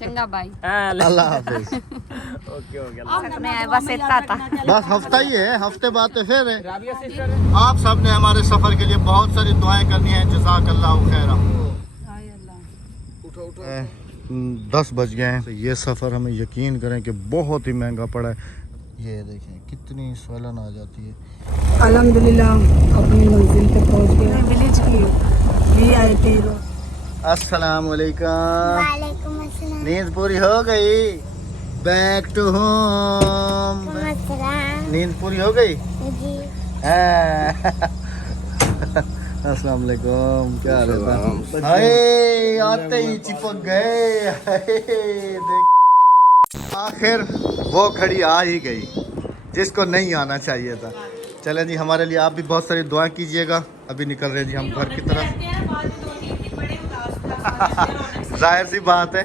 चंगा भाई अल्लाह हाफिज। ओके हो गया। बस इतना था। बस हफ्ता ही है, हफ्ते बाद तो फिर है। आप सब ने हमारे सफर के लिए बहुत सारी दुआएं करनी है। जज़ाकल्लाहु खैरा। 10 बज गए हैं। ये सफ़र हमें यकीन करें कि बहुत ही महंगा पड़ा है। ये देखें कितनी सलन आ जाती है। अल्हम्दुलिल्लाह अपनी मंजिल पे पहुंच गए। विलेज की VIP। अस्सलाम वालेकुम। वालेकुम अस्सलाम। नींद पूरी हो गई? Back to home. नींद पूरी हो गई? जी। अस्सलाम वालेकुम, क्या हाल है? हाय आते ही चिपक गए। देख आखिर वो घड़ी आ ही गई जिसको नहीं आना चाहिए था। चलें जी, हमारे लिए आप भी बहुत सारी दुआएं कीजिएगा। अभी निकल रहे जी हम घर की तरफ। जाहिर सी बात है,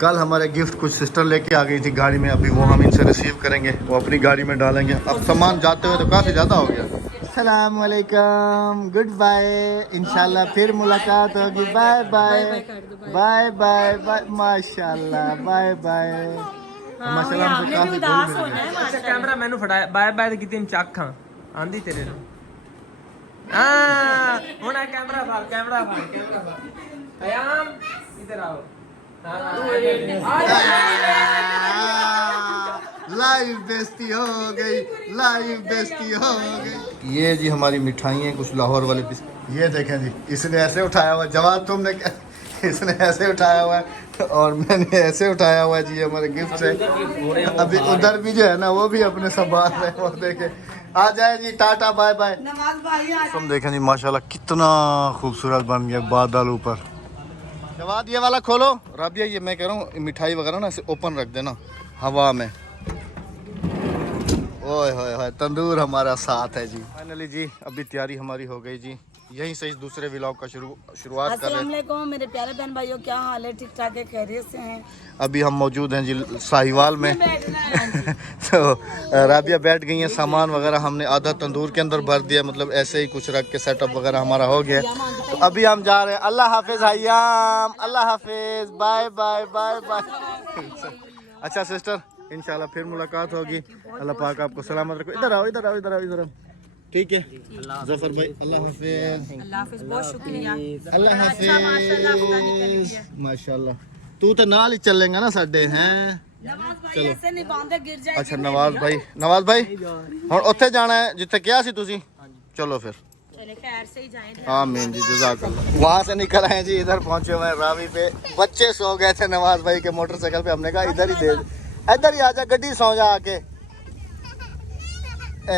कल हमारे गिफ्ट कुछ सिस्टर लेके आ गई थी गाड़ी में। अभी वो हम इनसे रिसीव करेंगे, वो अपनी गाड़ी में डालेंगे। अब सामान जाते हुए तो काफ़ी ज़्यादा हो गया। अस्सलाम वालेकुम, गुड बाय। इंशाल्लाह फिर मुलाकात होगी। Bye bye bye bye bye. माशाल्लाह बाय बाय। माशाल्लाह हमसे काफ़ी गोल मिल गए। अच्छा कैमरा मैंने फटाया। बाय बाय तो कितनी चक हां आंदी तेरे नु। हां हुन कैमरा फाड़ कयाम इधर आओ। लाइव बेइज्जती हो गई, लाइव बेइज्जती हो गई। ये जी हमारी मिठाइयाँ कुछ लाहौर वाले पीस। ये देखें जी, इसने ऐसे उठाया हुआ जवाब, तुमने इसने ऐसे उठाया हुआ है और मैंने ऐसे उठाया हुआ है जी। हमारे गिफ्ट है। अभी उधर भी जो है ना वो भी अपने संभाल रहे हैं। वो देखे आ जाए जी, टाटा बाय बाय। तुम देखें जी माशाल्लाह कितना खूबसूरत बन गया बादल ऊपर। जवाब ये वाला खोलो राबिया। ये मैं कह रहा हूँ मिठाई वगैरह ना ऐसे ओपन रख देना हवा में। ओए होए होए, तंदूर हमारा साथ है जी। फाइनली जी अभी तैयारी हमारी हो गई जी। यहीं से इस दूसरे व्लॉग का शुरुआत कर रहे हैं। मेरे प्यारे बहन भाइयों, क्या हाल है? ठीक ठाक है, खैरियत से हैं? अभी हम मौजूद हैं जी साहिवाल में। तो राबिया बैठ गई हैं। सामान वगैरह हमने आधा तंदूर के अंदर भर दिया, मतलब ऐसे ही कुछ रख के सेटअप वगैरह हमारा हो गया। तो अभी हम जा रहे हैं। अल्लाह हाफिज हयाम, अल्लाह हाफिज, बाय बाय बाय बाय। अच्छा सिस्टर, इंशाल्लाह फिर मुलाकात होगी। अल्लाह पाक आपको सलामत रखो। इधर आओ इधर आओ इधर आओ इधर आओ। ठीक है जफर भाई, अल्लाह हाफिज। अल्लाह हाफिज, बहुत शुक्रिया। अल्लाह हाफिज। माशाल्लाह तू तो नाल ही चलेगा ना साडे हैं। चलो अच्छा नवाज भाई हुण उत्थे जाना है जिथे कहा सी तुसी। चलो फिर आमीन जी, जज़ाकल्लाह। वहाँ से निकल आए जी, इधर पहुंचे हुए हैं रावी पे। बच्चे सो गए थे नवाज भाई के मोटरसाइकिल पे। हमने कहा इधर ही दे, इधर ही आजा, गड्डी सो जा आके।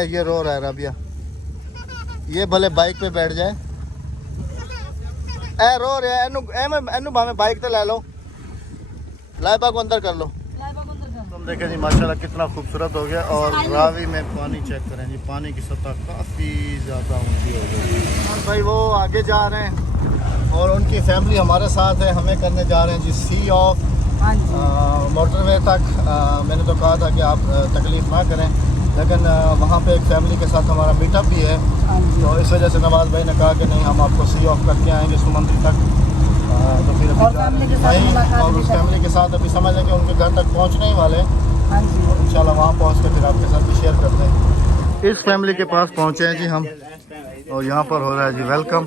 ये रो रहा है राबिया, ये भले बाइक पे बैठ जाए। रो रहा है एनू भावे बाइक तो ले लो, लाइबा को अंदर कर लो। तुम देखें जी माशाल्लाह कितना खूबसूरत हो गया। और रावी में पानी चेक करें जी, पानी की सतह काफ़ी ज़्यादा ऊंची हो गई। और भाई वो आगे जा रहे हैं और उनकी फैमिली हमारे साथ है। हमें करने जा रहे हैं जी सी ऑफ मोटरवे तक। मैंने तो कहा था कि आप तकलीफ़ ना करें, लेकिन वहाँ पे एक फैमिली के साथ हमारा मीटअप भी है। तो इस वजह से नवाज भाई ने कहा कि नहीं, हम आपको सी ऑफ करके आएंगे सुमंत्री तक। तो फिर अभी और उस फैमिली के साथ अभी समझ लें कि उनके घर तक पहुँचने ही वाले हैं। और इंशाल्लाह वहाँ पहुँच के फिर आपके साथ भी शेयर करते हैं। इस फैमिली के पास पहुँचे हैं जी हम, और यहाँ पर हो रहा है जी वेलकम।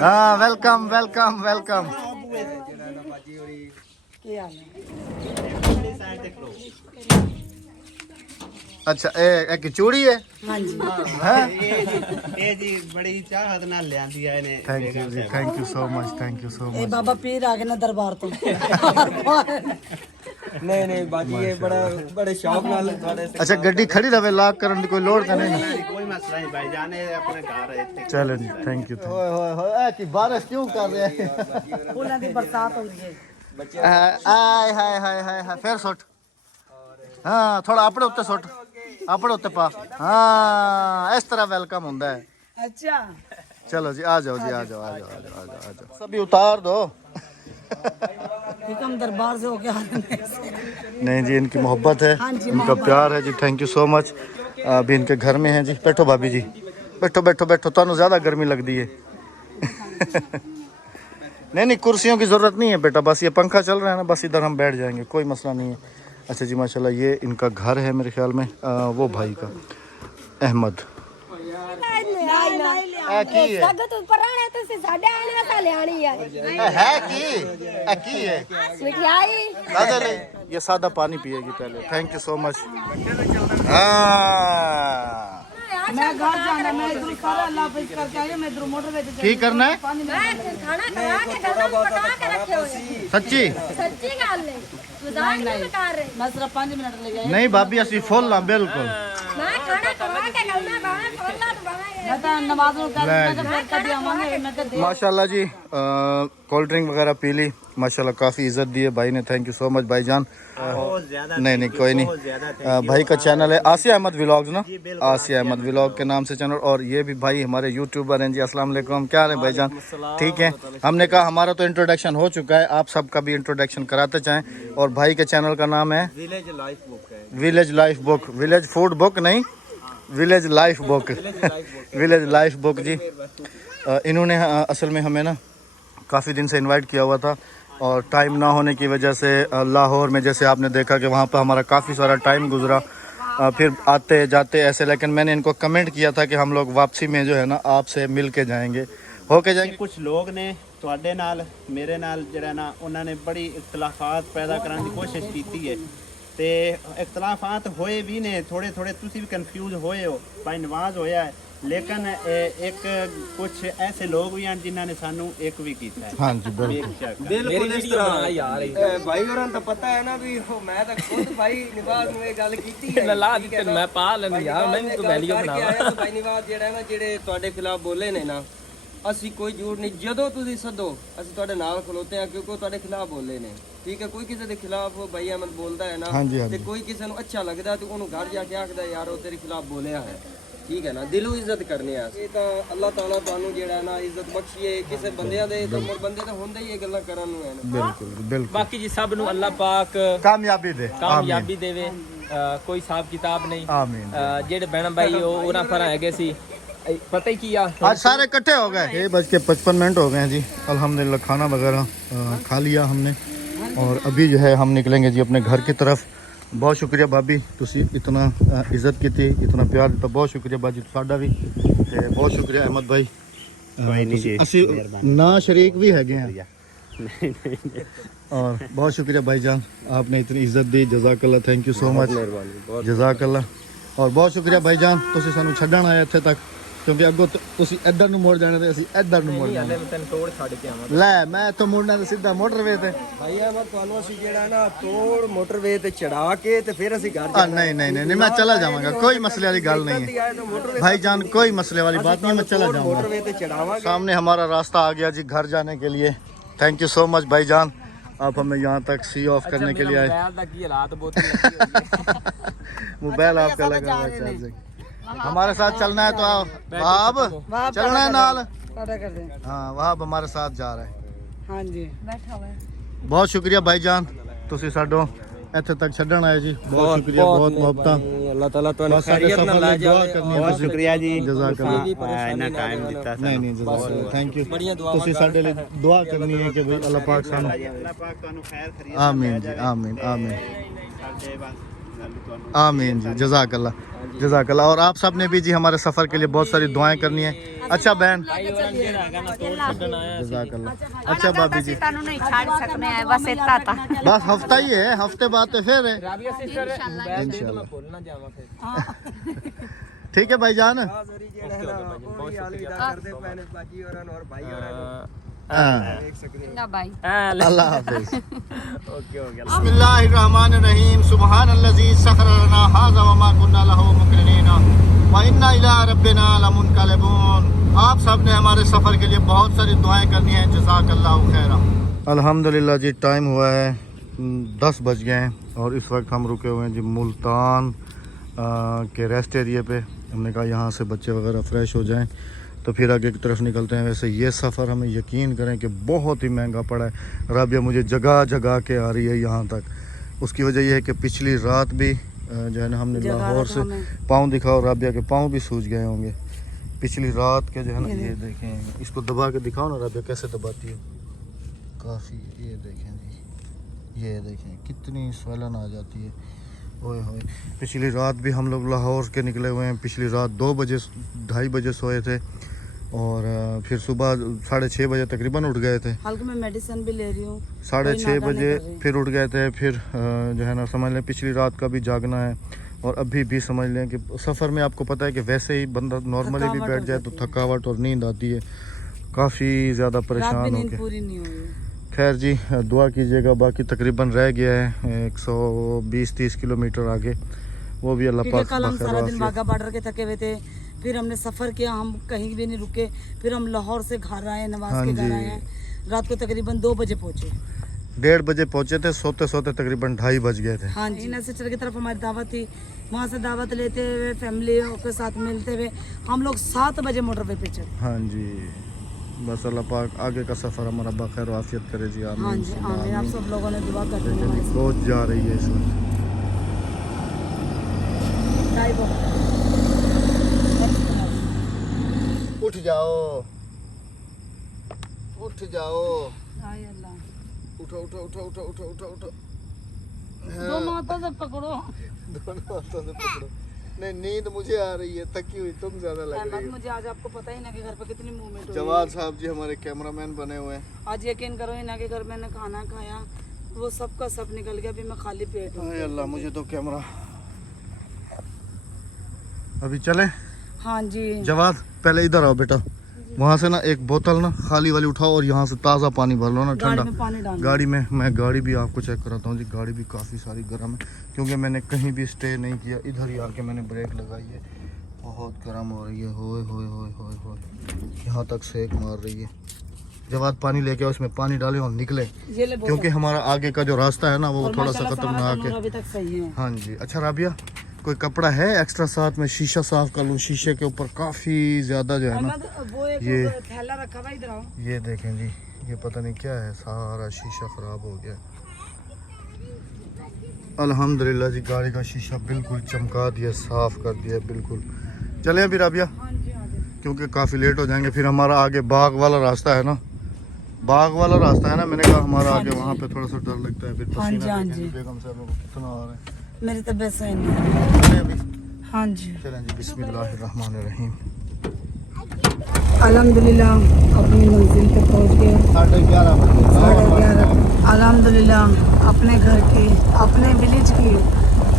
हाँ वेलकम वेलकम वेलकम। अच्छा एक चूड़ी है। हाँ जी ਇਹ ਜੀ ਬੜੀ ਚਾਹਤ ਨਾਲ ਲਿਆਂਦੀ ਆ ਇਹਨੇ। थैंक यू जी, thank you so much, thank you so a much. बाबा पीर आ गए ना दरबार तो। नहीं बाजी ये बड़े शौक नाल थोड़े से। अच्छा गड्डी खड़ी रहे, लॉक करने की कोई लोड़ तो नहीं ना? ਕੋਈ ਮਸਲਾ ਨਹੀਂ ਭਾਈ ਜਾਨੇ ਆਪਣੇ ਘਰ ਹੈ ਇੱਥੇ। चलो जी थैंक यू। ओए होए होए कि बारिश क्यों कर रहे हैं? फूलों की बरसात हो रही है। हाय हाय हाय हाय हाय फिर सुट। हाँ थोड़ा अपने उत्ते सुट, अपने उत्ते पा। हाँ इस तरह वेलकम होता है। अच्छा चलो जी आ जाओ जी, आ जाओ आ जाओ आ जाओ आ जाओ आ जाओ। सभी उतार दो। हम दरबार से होके आ रहे हैं। नहीं जी इनकी मोहब्बत है, हाँ जी, इनका मोहब्बत। प्यार है जी। Thank you so much. अभी इनके घर में हैं जी। बैठो भाभी जी, बैठो बैठो बैठो, तुहानू ज़्यादा गर्मी लगती है। नहीं नहीं, कुर्सियों की ज़रूरत नहीं है बेटा, बस ये पंखा चल रहा है ना, बस इधर हम बैठ जाएंगे, कोई मसला नहीं है। अच्छा जी माशाल्लाह, ये इनका घर है मेरे ख्याल में, वो भाई का अहमद है की है दादा ले, ये सादा पानी पिएगी पहले। Thank you so much. हाँ मैं घर जाना, मैं इधर सारा अल्लाह हाफिज करके आई, मैं इधर मोटर पे की करना है खाना खवा के गंदम पका के रखे हुए हैं। सच्ची सच्ची गल है, मजाक नहीं कर रहे। मैं सिर्फ 5 मिनट लगे। नहीं भाभी असि फुल ना बिल्कुल। मैं खाना खवा के गलना बाहर खोलना तो बाहर मैं तो नमाज में कर मैं तो फिर कभी आवांगे, मैं तो माशाल्लाह जी, कोल्ड ड्रिंक वगैरह पी ली माशाल्लाह, काफ़ी इज्जत दी है भाई ने। थैंक यू सो मच भाईजान। बहुत ज्यादा नहीं नहीं कोई नहीं, भाई का चैनल है आसिया अहमद व्लॉग्स ना, आसिया अहमद व्लॉग के नाम से चैनल। और ये भी भाई हमारे यूट्यूबर हैं जी। अस्सलाम वालेकुम, क्या है भाईजान? ठीक है, हमने कहा हमारा तो इंट्रोडक्शन हो चुका है, आप सबका भी इंट्रोडक्शन कराते चाहें। और भाई के चैनल का नाम है विलेज लाइफ बुक है। Village life book, village food book नहीं, village life book village life book जी। इन्होंने असल में हमें ना काफ़ी दिन से इनवाइट किया हुआ था, और टाइम ना होने की वजह से लाहौर में जैसे आपने देखा कि वहाँ पर हमारा काफ़ी सारा टाइम गुजरा, फिर आते जाते ऐसे। लेकिन मैंने इनको कमेंट किया था कि हम लोग वापसी में जो है ना आपसे मिल के जाएंगे, होके जाएंगे। कुछ लोग ने ਤੁਹਾਡੇ ਨਾਲ ਮੇਰੇ ਨਾਲ ਜਿਹੜਾ ਨਾ ਉਹਨਾਂ ਨੇ ਬੜੀ ਇਖਤਲਾਫਾਤ ਪੈਦਾ ਕਰਨ ਦੀ ਕੋਸ਼ਿਸ਼ ਕੀਤੀ ਹੈ, ਤੇ ਇਖਤਲਾਫਾਤ ਹੋਏ ਵੀ ਨੇ ਥੋੜੇ ਥੋੜੇ, ਤੁਸੀਂ ਵੀ ਕਨਫਿਊਜ਼ ਹੋਏ ਹੋ, ਭਾਈ ਨਵਾਜ਼ ਹੋਇਆ ਹੈ, लेकिन एक कुछ ऐसे लोग भी हैं जिन्होंने सानू एक भी किया है। हाँ जी बिल्कुल इस तरह यार भाई होरां तो पता है ना भी मैं तो खुद भाई निवाज ਨੂੰ ਇਹ ਗੱਲ ਕੀਤੀ ਹੈ। ਲਾ ਦਿੱਤੇ ਮੈਂ ਪਾ ਲੈਂਦਾ ਯਾਰ, ਮੈਨੂੰ ਤਾਂ ਵੈਲਿਊ ਬਣਾਵਾ। ਭਾਈ ਨਿਵਾਜ ਜਿਹੜਾ ਹੈ ਨਾ, ਜਿਹੜੇ ਤੁਹਾਡੇ ਖਿਲਾਫ ਬੋਲੇ ਨੇ ਨਾ, ਅਸੀਂ ਕੋਈ ਝੂਠ ਨਹੀਂ, ਜਦੋਂ ਤੁਸੀਂ ਸੱਦੋ ਅਸੀਂ ਤੁਹਾਡੇ ਨਾਲ ਖਲੋਤੇ ਆ, ਕਿਉਂਕਿ ਉਹ ਤੁਹਾਡੇ ਖਿਲਾਫ ਬੋਲੇ ਨੇ। ਠੀਕ ਹੈ, ਕੋਈ ਕਿਸੇ ਦੇ ਖਿਲਾਫ ਭਾਈ ਅਹਿਮਦ ਬੋਲਦਾ ਹੈ ਨਾ, ਤੇ ਕੋਈ ਕਿਸੇ ਨੂੰ ਅੱਛਾ ਲੱਗਦਾ ਤੇ ਉਹਨੂੰ ਘਰ ਜਾ ਕੇ ਆਖਦਾ ਯਾਰ ਉਹ ਤੇਰੇ ਖਿਲਾਫ ਬੋਲਿਆ ਹੈ। ਠੀਕ ਹੈ ਨਾ, ਦਿਲੋਂ ਇੱਜ਼ਤ ਕਰਨੀ ਆ। ਇਹ ਤਾਂ ਅੱਲਾਹ ਤਾਲਾ ਤੁਹਾਨੂੰ ਜਿਹੜਾ ਨਾ ਇੱਜ਼ਤ ਬਖਸ਼ੀਏ। ਕਿਸੇ ਬੰਦਿਆਂ ਦੇ ਤਾਂ ਮੁਰ ਬੰਦੇ ਤਾਂ ਹੁੰਦੇ ਹੀ ਇਹ ਗੱਲਾਂ ਕਰਨ ਨੂੰ ਹੈ ਨਾ। बिल्कुल बिल्कुल, ਬਾਕੀ ਜੀ ਸਭ ਨੂੰ ਅੱਲਾਹ ਪਾਕ कामयाबी दे, ਕਾਮਯਾਬੀ ਦੇਵੇ, ਕੋਈ ਹਿਸਾਬ ਕਿਤਾਬ ਨਹੀਂ। आमीन। ਜਿਹੜੇ ਬਹਿਣ ਬਾਈ ਉਹ ਉਹਨਾਂ ਪਰ ਹੈਗੇ ਸੀ, पता ही किया आज सारे इकट्ठे हो गए। 6:55 हो गए हैं जी। अल्हम्दुलिल्लाह खाना वगैरह खा लिया हमने, और अभी जो है हम निकलेंगे जी अपने घर की तरफ। बहुत शुक्रिया भाभी, तुसी इतना इज्जत की थी, इतना प्यार दिता, बहुत शुक्रिया बाजी साडा भी, ते बहुत शुक्रिया अहमद भाई। ਅਸੀਂ ना शरीक भी है हैं। और बहुत शुक्रिया भाईजान, आपने इतनी इज्जत दी, जज़ाकल्लाह, थैंक यू सो मच, जज़ाकल्लाह। और बहुत शुक्रिया भाईजान, तुसी सानू छड्डण आए इत्थे तक, क्योंकि अगो तुसी इधर ਨੂੰ ਮੁੜ ਜਾਣਾ ਤੇ ਅਸੀਂ ਇਧਰ ਨੂੰ ਮੁੜ ਜਾਣਾ। ਤੈਨੂੰ ਤੋੜ ਛੱਡ ਕੇ ਆਵਾਂ। ਲੈ ਮੈਂ ਇੱਥੋਂ ਮੁੜਨਾ ਤੇ ਸਿੱਧਾ ਮੋਟਰਵੇ ਤੇ। ਭਾਈ ਅਹਿਮਦ ਤੁਹਾਨੂੰ ਅਸੀਂ ਜਿਹੜਾ ਨਾ ਤੋੜ ਮੋਟਰਵੇ ਤੇ ਚੜਾ ਕੇ ਤੇ ਫਿਰ ਅਸੀਂ ਘਰ नहीं नहीं नहीं, मैं चला जाऊंगा, कोई मसले वाली गल नहीं है भाईजान, कोई मसले वाली बात नहीं, मैं चला जाऊंगा। ਮੋਟਰਵੇ ਤੇ ਚੜਾਵਾਂਗੇ। सामने हमारा रास्ता आ गया जी घर जाने के लिए। थैंक यू सो मच भाईजान, आप हमें यहाँ तक सी ऑफ करने के लिए आए। मोबाइल दा की हालात बहुत लगी होई है। मोबाइल आपका लगा हुआ है चार्जिंग। हमारे साथ चलना है तो आओ वहाब, चलना है नाल। हाँ वहाब हमारे साथ जा रहा है। हाँ जी, बैठा हुआ है। बहुत शुक्रिया भाईजान, तुसी साडो ਇੱਥੇ ਤੱਕ ਛੱਡਣ ਆਏ ਜੀ। ਬਹੁਤ ਸ਼ੁਕਰੀਆ, ਬਹੁਤ ਮੁਹੱਬਤਾਂ। ਅੱਲਾਹ ਤਾਲਾ ਤੁਹਾਨੂੰ ਸਾਡੇ ਖੈਰੀਅਤ ਸਫਰ ਨਾਲ ਲੈ ਲਈ ਦੁਆ ਜਾਵੇ। ਕਰਨੀ ਹੈ। बहुत शुक्रिया जी, जज़ाकल्लाह। इन्ना टाइम दिता। नहीं नहीं जज़ाकल्लाह, थैंक यू। ਬੜੀਆਂ ਦੁਆਵਾਂ ਤੁਸੀਂ ਸਾਡੇ ਲਈ ਦੁਆ ਕਰਨੀ ਹੈ ਕਿ ਭਈ ਅੱਲਾਹ ਪਾਕ ਸਾਨੂੰ अल्लाह पाक ਤੁਹਾਨੂੰ खैर खरीद आमीन जी, आमीन आमीन ਸਾਡੇ ਬਸ ਸਾਨੂੰ ਤੁਹਾਨੂੰ आमीन जी, जज़ाकल्लाह जज़ाकल्लाह। और आप सब ने भी जी हमारे सफ़र के लिए बहुत सारी दुआएं करनी है। अच्छा बहन, जज़ाकल्लाह। अच्छा भाभी जी, ਤੁਹਾਨੂੰ ਨਹੀਂ ਛੱਡ ਸਕਨੇ ਆ, ਬਸ ਇੱਤਾ ਤਾਂ बस हफ्ता ही है, हफ्ते बाद तो फिर है राबिया सिस्टर मोबाइल दे दो, मैं इंशाल्लाह। भूल ना जावा फिर। ठीक है भाईजान। ਹਾਜ਼ਰੀ ਜਿਹੜਾ ਹੈ ਨਾ ਬਹੁਤ ਸ਼ੁਕਰੀਆ ਕਰਦੇ ਪੈਣੇ ਬਾਜੀ ਹੋਰਾਂ ਨੂੰ ਔਰ ਭਾਈ ਹੋਰਾਂ ਨੂੰ हाँ, ਦੇਖ ਸਕਦੇ ਹੋ। ਨਾ ਬਾਈ। अल्लाह हाफिज़। ओके हो गया। बिस्मिल्लाहिर्रहमानिर्रहीम, सुब्हानल्लज़ी सख़्खर लना हाज़ा व मा कुन्ना लहू मुक़रिनीन व इन्ना इला रब्बिना लमुनक़लिबून। आप सब ने हमारे सफ़र के लिए बहुत सारी दुआएं करनी है, जज़ाकल्लाहु खैरा। अल्हम्दुलिल्लाह जी, टाइम हुआ है 10 बज गए हैं, और इस वक्त हम रुके हुए हैं जी मुल्तान के रेस्ट एरिए पे। हमने कहा यहाँ से बच्चे वगैरह फ़्रेश हो जाएं तो फिर आगे की तरफ निकलते हैं। वैसे ये सफ़र हमें यकीन करें कि बहुत ही महंगा पड़ा है। राबिया मुझे जगह जगह के आ रही है यहाँ तक। उसकी वजह यह है कि पिछली रात भी जो है ना हमने लाहौर से पाँव दिखाओ, राबिया के पाँव भी सूज गए होंगे पिछली रात के, जो है ना। ये देखें, इसको दबा के दिखाओ ना राबिया, कैसे दबाती है। काफ़ी। ये देखें जी, ये देखें कितनी स्वलन आ जाती है। ओए होए, पिछली रात भी हम लोग लाहौर के निकले हुए हैं। पिछली रात 2 बजे सोए थे और फिर सुबह 6:30 बजे तकरीबन उठ गए थे। हल्का मैं मेडिसिन भी ले रही हूँ। 6:30 बजे फिर उठ गए थे। फिर जो है ना समझ लें पिछली रात का भी जागना है और अभी भी समझ लें कि सफ़र में आपको पता है कि वैसे ही बंदा नॉर्मली भी बैठ जाए तो थकावट और नींद आती है। काफ़ी ज़्यादा परेशान हो गए। पूरी नहीं हुई। खैर जी दुआ कीजिएगा। बाकी तकरीबन रह गया है 120-130 किलोमीटर आगे, वो भी अल्लाह पाक कल हम सारा दिन बखैर वाघा बॉर्डर के थके हुए थे। फिर हमने सफ़र किया, हम कहीं भी नहीं रुके। फिर हम लाहौर से घर आए, नवाज के घर आए। रात को तकरीबन 2 बजे पहुँचे। 1:30 बजे पहुँचे थे। सोते सोते तकरीबन 2:30 बज गए थे। हाँ जी, नसीचर की तरफ हमारी दावत थी। वहाँ से दावत लेते हुए फैमिली के साथ मिलते हुए हम लोग 7 बजे मोटरवे पे चले। हाँ जी, बस अल्लाह पाक आगे का सफ़र हमारा बखैर आफियत करे जी। आमीन। हाँ जी आमीन। आप सब लोगों ने दुआ कर दी। सोच जा रही है इस वक्त। उठ जाओ, उठ जाओ, उठो उठो उठो उठो उठो उठो उठो। दोनों हाथों से पकड़ो। दोनों हाथों से पकड़ो। नहीं, नींद मुझे आ रही है, थकी हुई तुम ज्यादा लग रही हो। मुझे आज आपको पता ही ना कि घर पे कितनी मूवमेंट हुई है। जवाद साहब जी हमारे कैमरामैन बने हुए हैं। आज यकीन करो इना के घर मैंने खाना खाया, वो सब का सब निकल गया। अभी मैं खाली पेट हूँ। हाय अल्लाह, मुझे तो कैमरा। अभी चले? हाँ जी। जवाद पहले इधर आओ बेटा। वहाँ से ना एक बोतल ना खाली वाली उठाओ और यहाँ से ताज़ा पानी भर लो ना, ठंडा। गाड़ी में मैं गाड़ी भी आपको चेक कराता हूँ जी। गाड़ी भी काफ़ी सारी गर्म है क्योंकि मैंने कहीं भी स्टे नहीं किया, इधर ही आके मैंने ब्रेक लगाई है। बहुत गर्म हो रही है। होए होए होए होए होए, यहाँ तक सेक मार रही है। जवाद पानी लेके आओ, उसमें पानी डालें और निकले क्योंकि हमारा आगे का जो रास्ता है ना वो थोड़ा सा खतरनाक है। अभी तक सही है। हाँ जी। अच्छा राबिया, कोई कपड़ा है एक्स्ट्रा साथ में? शीशा साफ कर लूँ। शीशे के ऊपर काफ़ी ज़्यादा जो है ना वो एक ये थैला रखा हुआ, इधर आओ। ये देखें जी, ये पता नहीं क्या है, सारा शीशा ख़राब हो गया। अल्हम्दुलिल्लाह जी, गाड़ी का शीशा बिल्कुल चमका दिया, साफ़ कर दिया बिल्कुल। चले अभी राबिया, क्योंकि काफ़ी लेट हो जाएंगे। फिर हमारा आगे बाग वाला रास्ता है ना, बाग वाला रास्ता है ना, मैंने कहा हमारा आगे वहाँ पे थोड़ा सा डर लगता है। फिर पसीना बेगम साहब को कितना आ रहा है। मेरी तबीयत सही नहीं। हाँ जी चलें जी, बिस्मिल्लाहिर्रहमानिर्रहीम। अल्हम्दुलिल्लाह अपनी मंजिल पे पहुंच गए। 11:30 बजे। 11:30। अल्हम्दुलिल्लाह अपने घर की, अपने विलेज की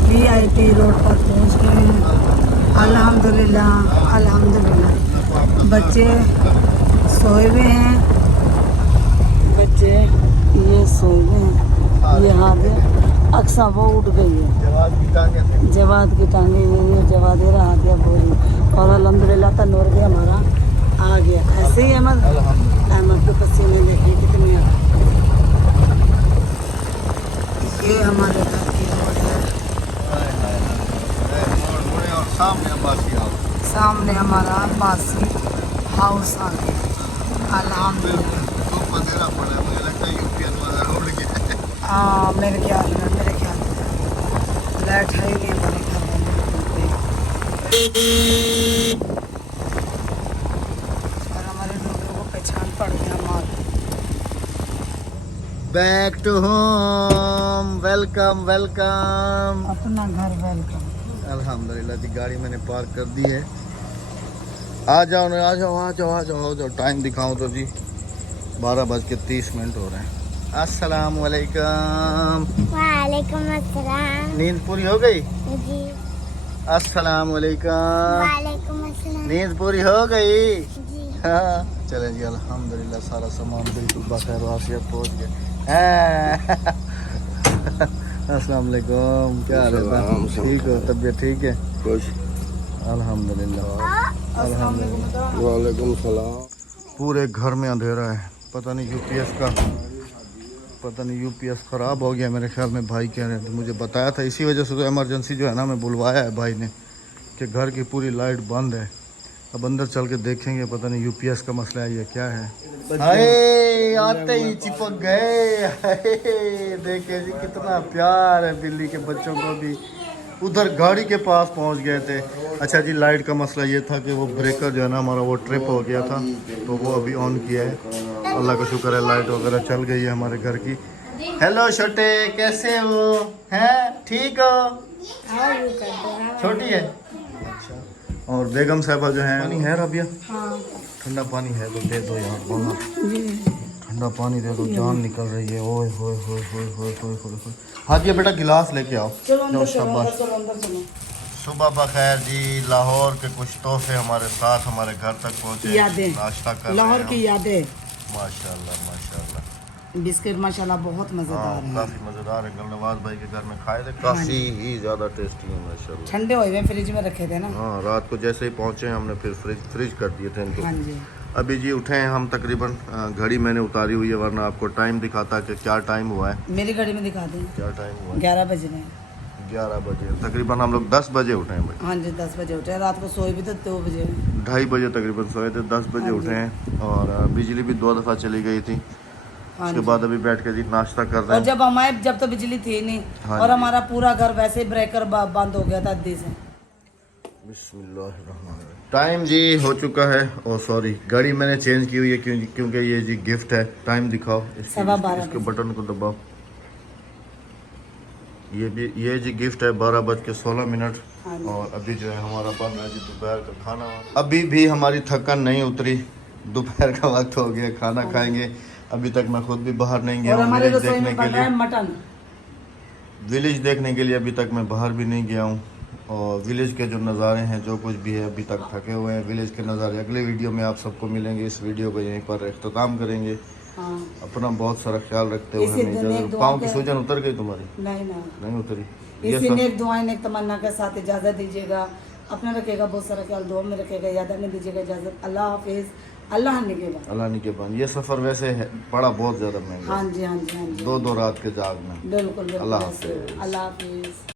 VIP रोड पर पहुंच गए हैं। अल्हम्दुलिल्लाह अल्हम्दुलिल्लाह। बच्चे सोए हुए हैं, बच्चे ये सोए हुए हैं। ये हाथ अक्सा वो उठ गई है। जवाद की टांगे हुई है। जवाद रहा गया बोली और अल्हम्दुलिल्लाह का नूर भी हमारा आ गया। ऐसे ही अहमद के पसीने देखे कितने आ। ये हमारे घर की रोड है। सामने हमारा अब्बासी हाउस आ गया। अल्हम्दुलिल्लाह। हाँ मेरे ख्याल में लाइट है ही नहीं हमारे घर में। और हमारे लोगों को पहचान पड़ गया हमारा। Back to home. Welcome welcome. अपना घर वेलकम। अल्हम्दुलिल्लाह जी, गाड़ी मैंने पार्क कर दी है। आ जाओ ना, आ जाओ आ जाओ आ जाओ आ जाओ। टाइम दिखाऊं तो जी 12:30 हो रहे हैं। अस्सलाम वालेकुम। वालेकुम अस्सलाम। नींद पूरी हो गई? जी। अस्सलाम वालेकुम। वालेकुम अस्सलाम। नींद पूरी हो गई? जी। हाँ चलें जी, अल्हम्दुलिल्लाह सारा सामान बिल्कुल बखैर वाफियत पहुँच गया। अस्सलाम वालेकुम, क्या हाल है? ठीक हो? तबीयत ठीक है? खुश अल्हम्दुलिल्लाह। अल्हम्दुलिल्लाह। वालेकुम सलाम। पूरे घर में अंधेरा है। पता नहीं यूपीएस ख़राब हो गया मेरे ख्याल में। भाई कह रहे थे, मुझे बताया था, इसी वजह से तो इमरजेंसी जो है ना मैं बुलवाया है भाई ने कि घर की पूरी लाइट बंद है। अब अंदर चल के देखेंगे, पता नहीं यूपीएस का मसला है या क्या है। हाय आते ही चिपक गए। देखे जी कितना प्यार है बिल्ली के बच्चों को भी। उधर गाड़ी के पास पहुंच गए थे। अच्छा जी, लाइट का मसला ये था कि वो ब्रेकर जो है ना हमारा वो ट्रिप हो गया था, तो वो अभी ऑन किया है। अल्लाह का शुक्र है लाइट वगैरह चल गई है हमारे घर की। हेलो छोटे, कैसे हो? हैं ठीक हो? छोटी है। अच्छा, और बेगम साहबा जो है, पानी है राबिया? ठंडा पानी है तो दे दो यार, बहुत ठंडा पानी दे दो, जान निकल रही है। ओए होए होए होए होए होए होए। हाँ जी बेटा, गिलास लेके आओ। लो शाबाश। सुबह बखैर जी। लाहौर के कुछ तोहफे हमारे साथ हमारे घर तक पहुँचे। यादें, नाश्ता कर लाहौर की यादें। माशाल्लाह माशाल्लाह। बिस्किट माशाल्लाह बहुत मजेदार है। काफी मजेदार है। कल नवाज भाई के घर में खाए थे, काफी ही ज्यादा टेस्टी है माशाल्लाह। ठंडे हुए हुए फ्रिज में रखे थे ना। हाँ, रात को जैसे ही पहुँचे हमने फिर फ्रिज कर दिए थे इनको। हाँ जी। अभी जी उठे हैं हम तकरीबन, घड़ी मैंने उतारी हुई है वरना आपको टाइम दिखाता कि क्या टाइम हुआ है। मेरी घड़ी में दिखा दें। क्या टाइम हुआ है? 11 बज रहे हैं। 11 बजे तकरीबन। हम लोग 10 बजे उठे हैं भाई। हाँ जी, 10 बजे उठे। रात को सोए भी तो 2 बजे। 2:30 बजे तकरीबन सोए थे, 10 बजे उठे हैं। और बिजली भी 2 दफ़ा चली गई थी। उसके बाद अभी बैठ के जी नाश्ता कर रहे और हैं। जब हम आए जब तो बिजली थी नहीं। हाँ और जी। हमारा पूरा घर वैसे ही ब्रेकर बंद हो गया था अद्धी से। बिस्मिल्लाहिर्रहमानिर्रहीम। टाइम जी हो चुका है। ओ सॉरी, घड़ी मैंने चेंज की हुई है क्योंकि ये जी गिफ्ट है। टाइम दिखाओ, 12:15 इसके बटन को दबाओ। ये जी गिफ्ट है 12:16। और अभी जो है हमारा बन रहा है जी दोपहर का खाना। अभी भी हमारी थकन नहीं उतरी, दोपहर का वक्त हो गया, खाना खाएंगे। अभी तक मैं खुद भी बाहर नहीं गया और हूँ हमारे विलेज रसोई देखने में के बन रहा है लिए। मटन। विलेज देखने के लिए अभी तक मैं बाहर भी नहीं गया हूँ। और विलेज के जो नज़ारे हैं, जो कुछ भी है, अभी तक थके हुए हैं। विलेज के नज़ारे अगले वीडियो में आप सबको मिलेंगे। इस वीडियो को यहीं पर इख्तिताम करेंगे। हाँ। अपना बहुत सारा ख्याल रखते हुए इसी हमें दिन एक इजाज़त। दुआ पाँव की के- सूजन उतर गई तुम्हारी? नहीं नहीं उतरी। इसी नेक दुआएं नेक तमन्ना के साथ इजाजत दीजिएगा। अपना रखेगा बहुत सारा ख्याल, दुआ में रखेगा, याद में दीजिएगा इजाजत। अल्लाह हाफिज। अल्लाह निगहबान। अल्लाह निगहबान। ये सफ़र वैसे है पड़ा बहुत ज़्यादा महंगा। हाँ जी हाँ जी हाँ जी। 2 रात के जाग में। बिल्कुल बिल्कुल अल्लाह ऐसे। हाफिज। अल्लाह हाफिज।